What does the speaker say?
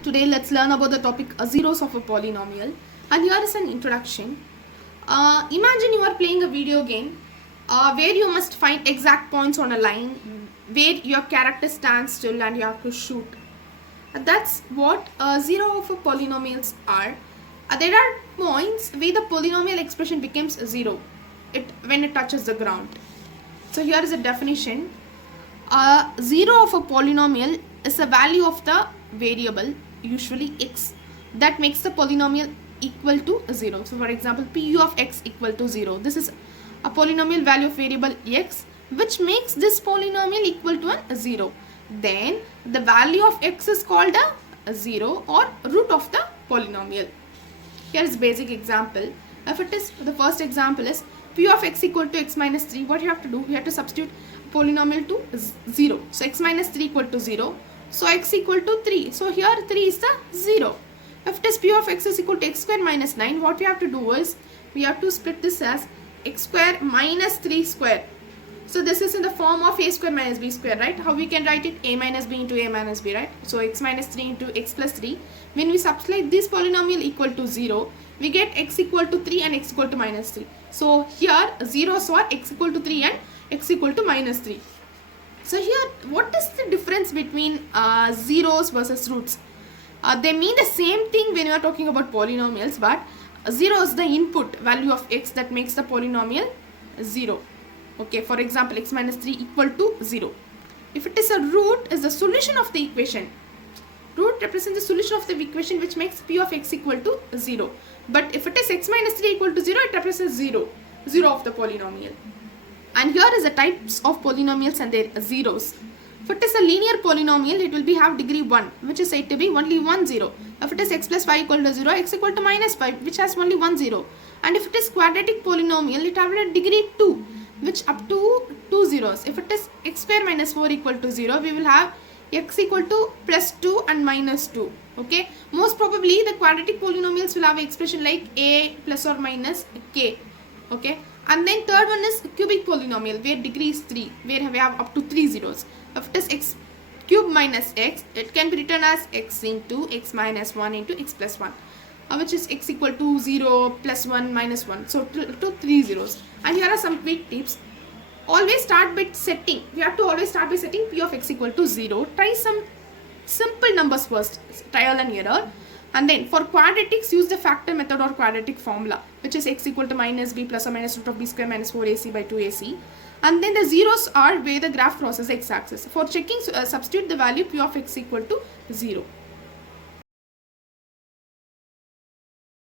everyone, today let's learn about the topic zeros of a polynomial, and here is an introduction. Imagine you are playing a video game where you must find exact points on a line where your character stands still and you have to shoot. That's what zero of a polynomials are. There are points where the polynomial expression becomes zero when it touches the ground. So here is a definition. Zero of a polynomial is a value of the variable, usually x, that makes the polynomial equal to 0. So for example, p of x equal to 0. This is a polynomial value of variable x which makes this polynomial equal to a 0. Then the value of x is called a 0 or root of the polynomial. Here is basic example. If it is, the first example is p of x equal to x minus 3. What you have to do? You have to substitute polynomial to 0. So x minus 3 equal to 0. So x equal to 3. So here 3 is the 0. If it is p of x is equal to x square minus 9, what we have to do is we have to split this as x square minus 3 square. So this is in the form of a square minus b square, right? How we can write it? A minus b into a minus b, right? So x minus 3 into x plus 3. When we substitute this polynomial equal to 0, we get x equal to 3 and x equal to minus 3. So here zeros are x equal to 3 and x equal to minus 3. So here, what is the difference between zeros versus roots? They mean the same thing when you are talking about polynomials, but 0 is the input value of x that makes the polynomial 0. Okay, for example, x minus 3 equal to 0. If it is a root, is the solution of the equation. Root represents the solution of the equation which makes p of x equal to 0. But if it is x minus 3 equal to 0, it represents 0 of the polynomial. And here is the types of polynomials and their zeros. If it is a linear polynomial, it will have degree 1, which is said to be only 1 0. If it is x plus 5 equal to 0, x equal to minus 5, which has only 1 0. And if it is quadratic polynomial, it has a degree 2, which up to 2 zeros. If it is x square minus 4 equal to 0, we will have x equal to plus 2 and minus 2. Okay, most probably the quadratic polynomials will have an expression like a plus or minus k. Okay, and then third one is cubic polynomial where degree is 3, where we have up to 3 zeros. If it is x cube minus x, it can be written as x into x minus 1 into x plus 1, which is x equal to 0 plus 1 minus 1. So to 3 zeros. And here are some quick tips. Always start by setting. We have to always start by setting p of x equal to 0. Try some simple numbers first, trial and error. And then for quadratics, use the factor method or quadratic formula, which is x equal to minus b plus or minus root of b square minus 4ac by 2ac. And then the zeros are where the graph crosses the x-axis. For checking, substitute the value p of x equal to 0.